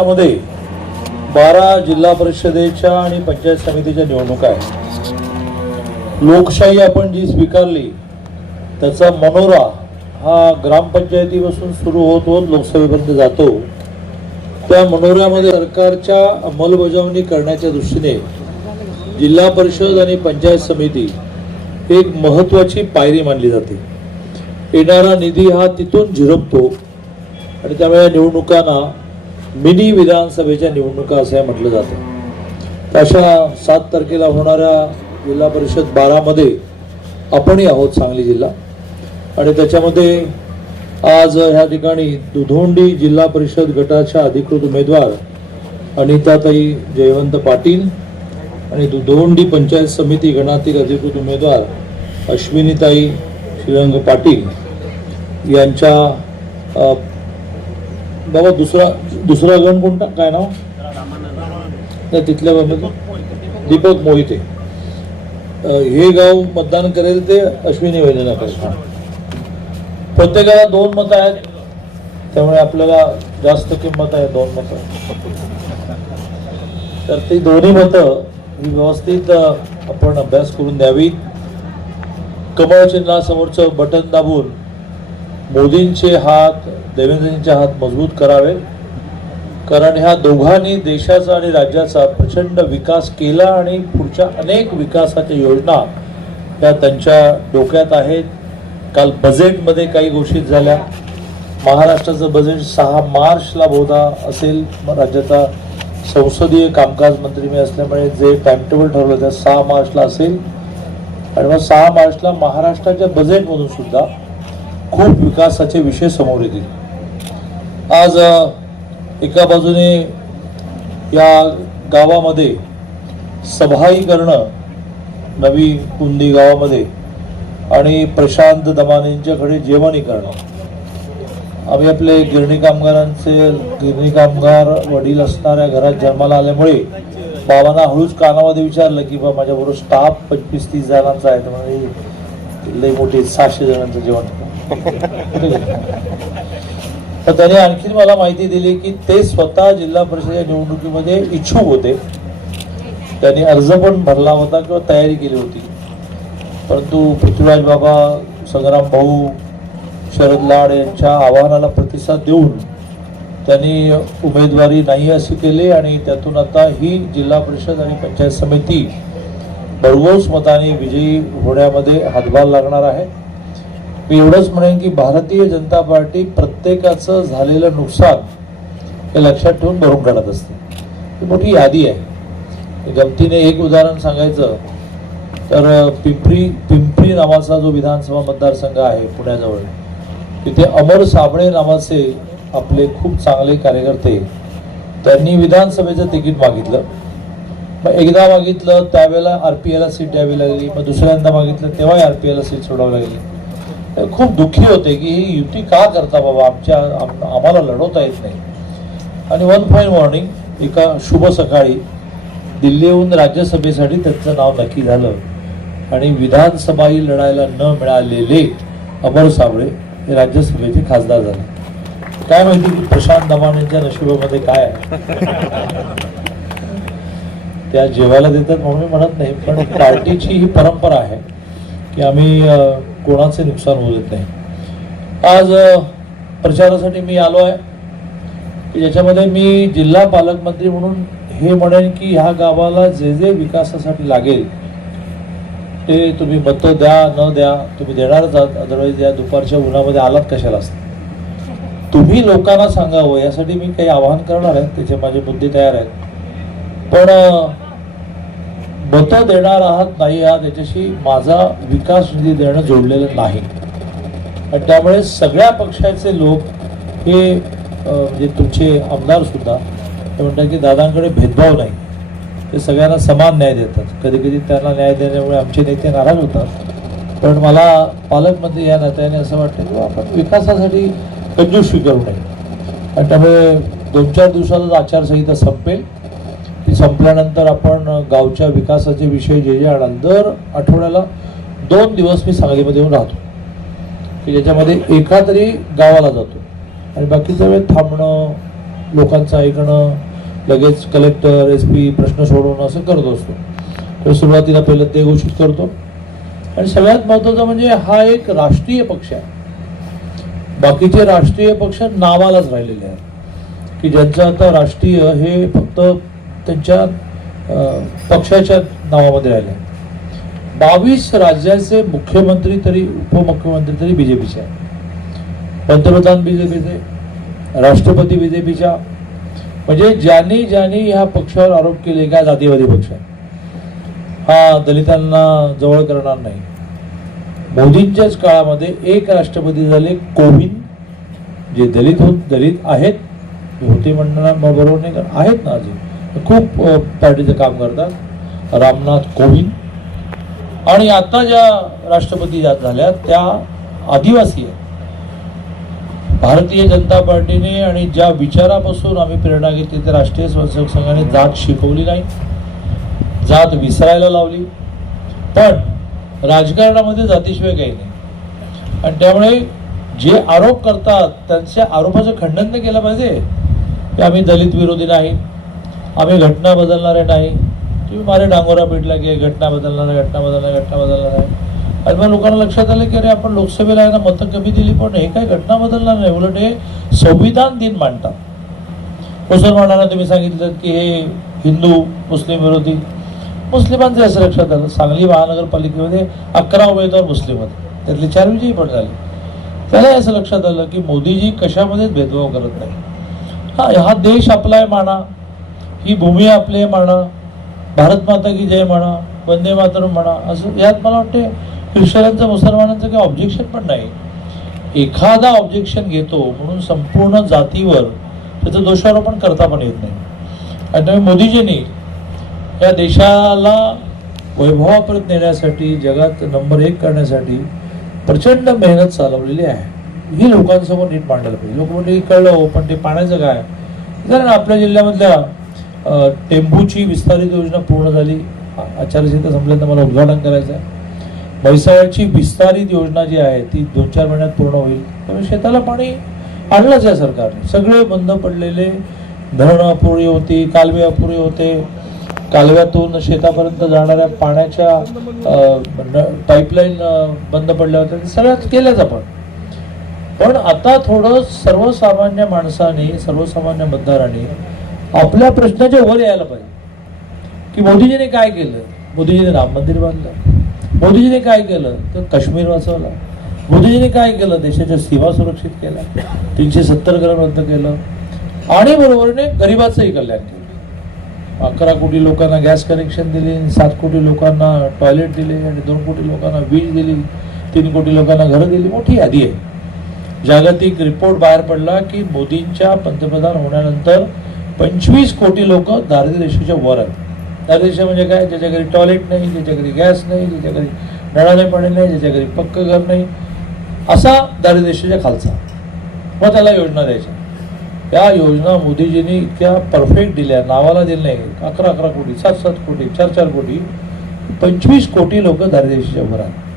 महाराष्ट्रामध्ये 12 जिल्हा परिषदेच्या आणि पंचायत समितीच्या निवडणुका आहेत. लोकशाही आपण जी स्वीकारली त्याचा मनोरा हा ग्रामपंचायतीपासून सुरू होत होत लोकसभेपर्यंत जातो. त्या मनोऱ्यामध्ये सरकारच्या अंमलबजावणी करण्याच्या दृष्टीने जिल्हा परिषद आणि पंचायत समिती एक महत्त्वाची पायरी मानली जाते. येणारा निधी हा तिथून झिरपतो आणि त्यामुळे निवडणुकांना मिनी विधानसभेच्या निवडणुका असे म्हटलं जातं. अशा 7 तारखेला होणाऱ्या जिल्हा परिषद 12 मध्ये आपणही आहोत सांगली जिल्हा. आणि त्याच्यामध्ये आज ह्या ठिकाणी दुधोंडी जिल्हा परिषद गटाच्या अधिकृत उमेदवार अनिताताई जयवंत पाटील आणि दुधोंडी पंचायत समिती गणातील अधिकृत उमेदवार अश्विनीताई श्रीरंग पाटील यांच्या बाबा दुसरा गण कोणता काय नाव नाही तिथल्या दीपक मोहिते हे गाव मतदान करेल ते अश्विनी वैद्यनाथ करेल. प्रत्येकाला 2 मतं आहेत त्यामुळे आपल्याला जास्त किंमत आहे 2 मतं. तर ती दोन्ही मतं ही व्यवस्थित आपण अभ्यास करून द्यावीत. कमळ चिन्हासमोरचं बटन दाबून मोदींचे हात देवेंद्रजींचे हात मजबूत करावे. कारण ह्या दोघांनी देशाचा आणि राज्याचा प्रचंड विकास केला आणि पुढच्या अनेक विकासाच्या योजना त्या त्यांच्या डोक्यात आहेत. काल बजेटमध्ये काही घोषित झाल्या. महाराष्ट्राचं बजेट 6 मार्चला बहुधा असेल. राज्याचा संसदीय कामकाज मंत्री मी असल्यामुळे जे टाइमटेबल ठरवलं त्या 6 मार्चला असेल. आणि मग 6 मार्चला महाराष्ट्राच्या बजेटमधून सुद्धा खूप विकासाचे विषय समोर येतील. आज एका बाजूने या गावामध्ये सभाई करणं नवी कुंदी गावामध्ये आणि प्रशांत दमानींच्याकडे जेवणी करणं. आम्ही आपले गिरणी कामगार वडील असणाऱ्या घरात जन्माला आल्यामुळे बाबांना हळूच कानामध्ये विचारलं की बा माझ्याबरोबर स्टाफ 25-30 जणांचा आहे. म्हणजे लई मोठी 600 जणांचं जेवण. तर त्याने आणखी मला माहिती दिली की ते स्वतः जिल्हा परिषदेच्या निवडणुकीमध्ये इच्छुक होते. त्यांनी अर्ज पण भरला होता किंवा तयारी केली होती. परंतु पृथ्वीराज बाबा, संग्राम भाऊ, शरद लाड यांच्या आवाहनाला प्रतिसाद देऊन त्यांनी उमेदवारी नाही अशी केली आणि त्यातून आता ही जिल्हा परिषद आणि पंचायत समिती भरघोस मताने विजयी होण्यामध्ये हातभार लागणार आहे. मी एवढंच म्हणेन की भारतीय जनता पार्टी प्रत्येकाचं झालेलं नुकसान हे लक्षात ठेवून भरून काढत असते. ही मोठी यादी आहे. गमतीने एक उदाहरण सांगायचं तर पिंपरी नावाचा जो विधानसभा मतदारसंघ आहे पुण्याजवळ, तिथे अमर साबळे नावाचे आपले खूप चांगले कार्यकर्ते त्यांनी विधानसभेचं तिकीट मागितलं. मग एकदा मागितलं त्यावेळेला RPIला सीट द्यावी लागली. मग दुसऱ्यांदा मागितलं तेव्हाही RPIला सीट सोडावी लागली. खूप दुःखी होते की ही युती का करता बाबा, आम्हाला लढवता येत नाही. आणि वन फाईन मॉर्निंग एका शुभ सकाळी दिल्लीहून राज्यसभेसाठी त्यांचं नाव नक्की झालं आणि विधानसभाही लढायला न मिळालेले अमर साबळे हे राज्यसभेचे खासदार झाले. काय माहिती की प्रशांत दमानींच्या नशिबामध्ये काय आहे. त्या जेवायला देतात म्हणून मी म्हणत नाही, पण पार्टीची ही परंपरा आहे की आम्ही कोणाचे नुकसान होऊ देत नाही. आज प्रचारासाठी मी आलो आहे की ज्याच्यामध्ये मी जिल्हा पालकमंत्री म्हणून हे म्हणेन की ह्या गावाला जे जे विकासासाठी लागेल ते तुम्ही मतं द्या न द्या तुम्ही देणारच आहात. अदरवाईज या दुपारच्या उन्हामध्ये आलात कशाला असतं. तुम्ही लोकांना सांगावं यासाठी मी काही आवाहन करणार आहे. त्याचे माझे मुद्दे तयार आहेत. पण मतं देणार आहात नाही आहात याच्याशी माझा विकास निधी देणं जोडलेलं नाही. आणि त्यामुळे सगळ्या पक्षाचे लोक हे म्हणजे तुमचे आमदार सुद्धा ते म्हणतात की दादांकडे भेदभाव नाही, ते सगळ्यांना समान न्याय देतात. कधी कधी त्यांना न्याय देण्यामुळे आमचे नेते नाराज होतात. पण मला पालकमंत्री या नात्याने असं वाटतं की आपण विकासासाठी कंजूसी करू नये. आणि त्यामुळे 2-4 दिवसातच आचारसंहिता संपेल. ती संपल्यानंतर आपण गावच्या विकासाचे विषय जे आणाल. दर आठवड्याला 2 दिवस मी सांगलीमध्ये येऊन राहतो की ज्याच्यामध्ये एका तरी गावाला जातो आणि बाकीचा वेळ थांबणं लोकांचं ऐकणं, लगेच कलेक्टर SP प्रश्न सोडवणं असं करत असतो. तर सुरुवातीला पहिलं ते घोषित करतो. आणि सगळ्यात महत्त्वाचं म्हणजे हा एक राष्ट्रीय पक्ष आहे. बाकीचे राष्ट्रीय पक्ष नावालाच राहिलेले आहेत, की ज्यांचं आता राष्ट्रीय हे फक्त त्यांच्या पक्षाच्या नावामध्ये राहिले. 22 राज्याचे मुख्यमंत्री तरी उपमुख्यमंत्री तरी BJPचे आहे, पंतप्रधान BJPचे, राष्ट्रपती BJPच्या. म्हणजे ज्यांनी ह्या पक्षावर आरोप केले का जातीवादी पक्ष आहे, हा दलितांना जवळ करणार नाही. मोदींच्याच काळामध्ये एक राष्ट्रपती झाले कोविंद, जे दलित आहेत, होते म्हणणार बरोबर नाही, कारण आहेत ना अजून, खूप पार्टीचं काम करतात, रामनाथ कोविंद. आणि आता ज्या राष्ट्रपती झाल्या त्या आदिवासी आहेत. भारतीय जनता पार्टीने आणि ज्या विचारापासून आम्ही प्रेरणा घेतली त्या राष्ट्रीय स्वयंसेवक संघाने जात शिकवली नाही, जात विसरायला लावली. पण राजकारणामध्ये जातीशिवाय काही नाही. आणि त्यामुळे जे आरोप करतात त्यांच्या आरोपाचं खंडन नाही केलं पाहिजे, की आम्ही दलित विरोधी नाही, आम्ही घटना बदलणारे नाही. तुम्ही मारे डांगोरा पेटला की घटना बदलणार आहे. आणि मग लोकांना लक्षात आलं की अरे आपण लोकसभेला आहे ना मतं कमी दिली, पण हे काही घटना बदलणार नाही, उलट हे संविधान दिन मांडतात. मुसलमानांना तुम्ही सांगितलं की हे हिंदू मुस्लिम विरोधी. मुस्लिमांचे असं लक्षात आलं, सांगली महानगरपालिकेमध्ये 11 उमेदवार मुस्लिम होते, त्यातले 4 विजयी पण झाले. त्याला असं लक्षात आलं की मोदीजी कशामध्येच भेदभाव करत नाही. हा देश आपला आहे म्हणा, ही भूमी आपली आहे म्हणा, भारत माता की जय म्हणा, वंदे मातरम म्हणा, असं यात मला वाटते ख्रिश्चनांचं मुसलमानांचं काही ऑब्जेक्शन पण नाही. एखादा ऑब्जेक्शन घेतो म्हणून संपूर्ण जातीवर त्याचं दोषारोपण करता पण येत नाही. आणि त्यामुळे मोदीजींनी या देशाला वैभवापर्यंत नेण्यासाठी, जगात नंबर 1 करण्यासाठी प्रचंड मेहनत चालवलेली आहे. ही लोकांसमोर नीट मांडायला पाहिजे. लोक म्हणजे कळलं हो, पण ते पाण्याचं काय. कारण आपल्या जिल्ह्यामधल्या टेंभूची विस्तारित योजना पूर्ण झाली, आचारसंहिता संपल्यानंतर मला उद्घाटन करायचं आहे. म्हैसाळची विस्तारित योजना जी आहे ती 2-4 महिन्यात पूर्ण होईल. त्यामुळे शेताला पाणी आणलंच आहे सरकारने. सगळे बंद पडलेले धरणं अपुरी होती, कालवे अपुरे होते, कालव्यातून शेतापर्यंत जाणाऱ्या पाण्याच्या पाईपलाईन बंद पडल्या होत्या, सगळ्यात केल्याच आपण. पण आता थोडं सर्वसामान्य माणसाने, सर्वसामान्य मतदारांनी आपल्या प्रश्नाच्या वर यायला पाहिजे, की मोदीजीने काय केलं. मोदीजीने राम मंदिर बांधलं, मोदीजीने काय केलं तर काश्मीर वाचवला, मोदीजीने काय केलं देशाच्या सीमा सुरक्षित केल्या, 370 कलम रद्द केलं, आणि बरोबरीने गरिबाचंही कल्याण केलं. 11 कोटी लोकांना गॅस कनेक्शन दिले, 7 कोटी लोकांना टॉयलेट दिले, आणि 2 कोटी लोकांना वीज दिली, 3 कोटी लोकांना घरं दिली. मोठी यादी आहे. जागतिक रिपोर्ट बाहेर पडला की मोदींच्या पंतप्रधान होण्यानंतर 25 कोटी लोक दारिद्र्य रेषेच्या वर आहेत. दारिद्र्य रेषा म्हणजे काय? ज्याच्या घरी टॉयलेट नाही, ज्याच्या घरी गॅस नाही, ज्याच्या घरी नळाने पाणी नाही, ज्याच्या घरी पक्क घर नाही, असा दारिद्र्य रेषेच्या खालचा. मग त्याला योजना द्यायच्या. त्या योजना मोदीजींनी इतक्या परफेक्ट दिल्या, नावाला दिल्या नाही. 11 कोटी, 7 कोटी, 4 कोटी, 25 कोटी लोक दारिद्र्य रेषेच्या वर आहेत.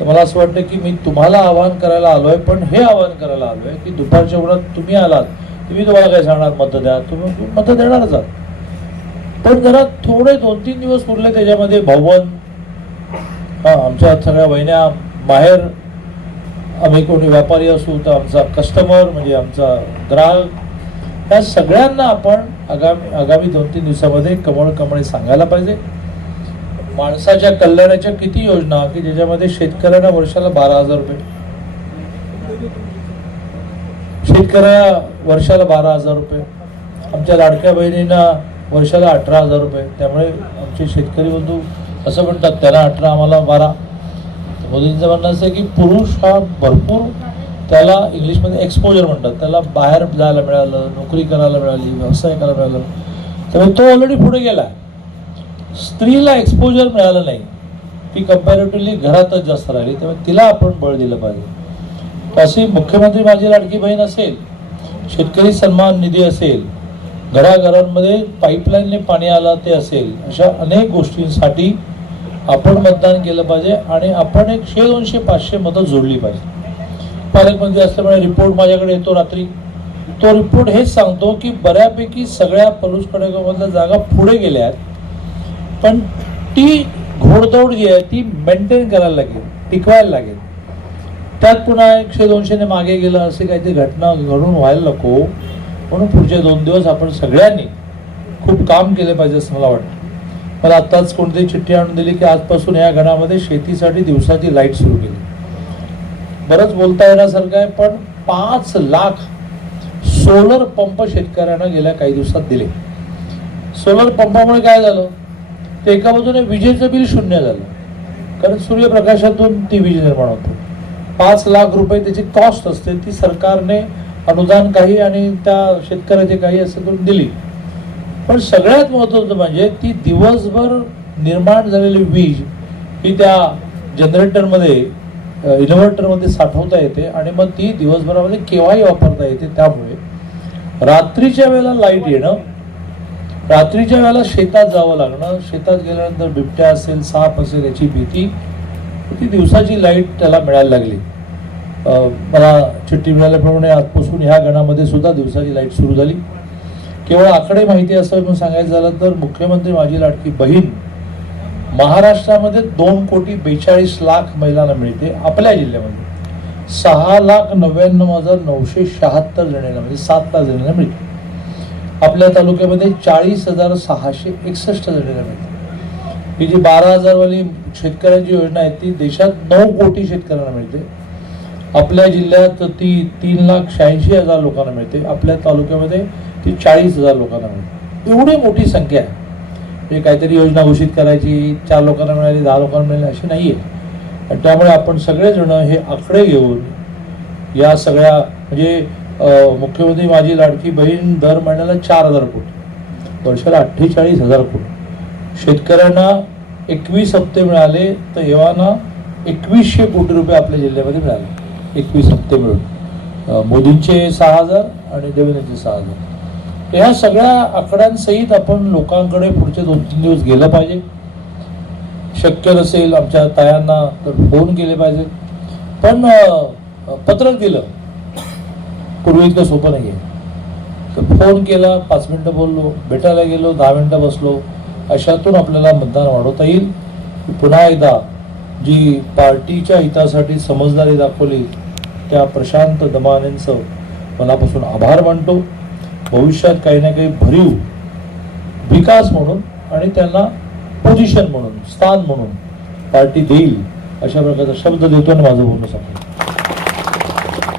तर मला असं वाटतं की मी तुम्हाला आवाहन करायला आलोय, पण हे आवाहन करायला आलोय की दुपारच्या वेळात तुम्ही आलात, तुम्ही तुम्हाला काय सांगणार मतं द्या, तुम्ही मतं देणारच आहात. पण जरा थोडे 2-3 दिवस उरले त्याच्यामध्ये भाऊबंद, आमच्या सगळ्या वहिन्या बाहेर, आम्ही कोणी व्यापारी असू तर आमचा कस्टमर म्हणजे आमचा ग्राहक, त्या सगळ्यांना आपण आगामी 2-3 दिवसामध्ये कमळे सांगायला पाहिजे. माणसाच्या कल्याणाच्या किती योजना की ज्याच्यामध्ये शेतकऱ्यांना वर्षाला 12,000 रुपये, शेतकऱ्या वर्षाला 12,000 रुपये, आमच्या लाडक्या बहिणींना वर्षाला 18,000 रुपये. त्यामुळे आमचे शेतकरी बंधू असं म्हणतात त्याला 18 आम्हाला 12. मोदींचं म्हणणं असं की पुरुष हा भरपूर, त्याला इंग्लिशमध्ये एक्सपोजर म्हणतात, त्याला बाहेर जायला मिळालं, नोकरी करायला मिळाली, व्यवसाय करायला मिळालं, त्यामुळे तो ऑलरेडी पुढे गेला. स्त्रीला एक्सपोजर मिळालं नाही, ती कंपॅरेटिव्हली घरातच जास्त राहिली, त्यामुळे तिला आपण बळ दिलं पाहिजे. अशी मुख्यमंत्री माझी लाडकी बहीण असेल, शेतकरी सन्मान निधी असेल, घराघरांमध्ये पाईपलाईनने पाणी आलं ते असेल, अशा अनेक गोष्टींसाठी आपण मतदान केलं पाहिजे. आणि आपण 100, 200, 500 मतं जोडली पाहिजे. पालकमंत्री असल्यामुळे रिपोर्ट माझ्याकडे येतो रात्री, तो रिपोर्ट हेच सांगतो की बऱ्यापैकी सगळ्या पलूस खडकवासल्यामधल्या जागा पुढे गेल्या आहेत, पण ती घोडदौड जी आहे ती मेंटेन करायला लागेल, टिकवायला लागेल. त्यात पुन्हा 100-200 मागे गेलं असे काहीतरी घटना घडून व्हायला नको, म्हणून पुढचे 2 दिवस आपण सगळ्यांनी खूप काम केले पाहिजे असं मला वाटतं. मला आत्ताच कोणतीही चिठ्ठी आणून दिली की आजपासून या गणामध्ये शेतीसाठी दिवसाची लाईट सुरू केली. बरंच बोलता येण्यासारखं आहे, पण 5 लाख सोलर पंप शेतकऱ्यांना गेल्या काही दिवसात दिले. सोलर पंपामुळे काय झालं, ते एका बाजूने विजेचं बिल शून्य झालं, कारण सूर्यप्रकाशातून ती वीज निर्माण होते. 5 लाख रुपये त्याची कॉस्ट असते, ती सरकारने अनुदान काही आणि त्या शेतकऱ्याचे काही असं करून दिली. पण सगळ्यात महत्त्वाचं म्हणजे ती दिवसभर निर्माण झालेली वीज ही त्या जनरेटरमध्ये इन्व्हर्टरमध्ये साठवता येते आणि मग ती दिवसभरामध्ये केव्हाही वापरता येते. त्यामुळे रात्रीच्या वेळेला लाईट येणं, रात्रीच्या वेळेला शेतात जावं लागणं, शेतात गेल्यानंतर बिबट्या असेल, साप असेल याची भीती, ती दिवसाची लाईट त्याला मिळायला लागली. मला चिठ्ठी मिळाल्याप्रमाणे आजपासून ह्या गणामध्ये सुद्धा दिवसाची लाईट सुरू झाली. केवळ आकडे माहिती असं म्हणून सांगायचं झालं तर मुख्यमंत्री माझी लाडकी बहीण महाराष्ट्रामध्ये 2,42,00,000 महिलांना मिळते. आपल्या जिल्ह्यामध्ये 6,99,976 जणांना म्हणजे 7 लाख जणांना मिळते. आपल्या तालुक्यामध्ये 40,661 जणांना मिळते. ही जी 12,000 वाली शेतकऱ्यांची योजना आहे ती देशात 9 कोटी शेतकऱ्यांना मिळते. आपल्या जिल्ह्यात ती 3,86,000 लोकांना मिळते. आपल्या तालुक्यामध्ये ती 40,000 लोकांना मिळते. एवढी मोठी संख्या आहे. हे काहीतरी योजना घोषित करायची, 4 लोकांना मिळाली, 10 लोकांना मिळाली अशी नाही आहे. आणि त्यामुळे आपण सगळेजण हे आकडे घेऊन या सगळ्या म्हणजे मुख्यमंत्री माझी लाडकी बहीण दर महिन्याला 4,000 कोटी, वर्षाला 48,000 कोटी, शेतकऱ्यांना 21 हप्ते मिळाले तर एव्हाना 2100 कोटी रुपये आपल्या जिल्ह्यामध्ये मिळाले. 21 हप्ते मिळून मोदींचे 6,000 आणि देवेंद्रचे 6,000. ह्या सगळ्या आकड्यांसहित आपण लोकांकडे पुढचे 2-3 दिवस गेलं पाहिजे. शक्य नसेल आमच्या तायांना तर फोन केले पाहिजे. पण पत्रक दिलं पूर्वी इतकं सोपं नाही आहे. तर फोन केला, 5 मिनटं बोललो, भेटायला गेलो, 10 मिनटं बसलो, अशातून आपल्याला मतदान वाढवता येईल. पुन्हा एकदा जी पार्टीच्या हितासाठी समजदारी दाखवली त्या प्रशांत दमानेंचं मनापासून आभार मानतो. भविष्यात काही ना काही भरीव विकास म्हणून आणि त्यांना पोझिशन म्हणून, स्थान म्हणून पार्टी देईल अशा प्रकारचा शब्द देतो आणि माझं बोलणं सांगतो.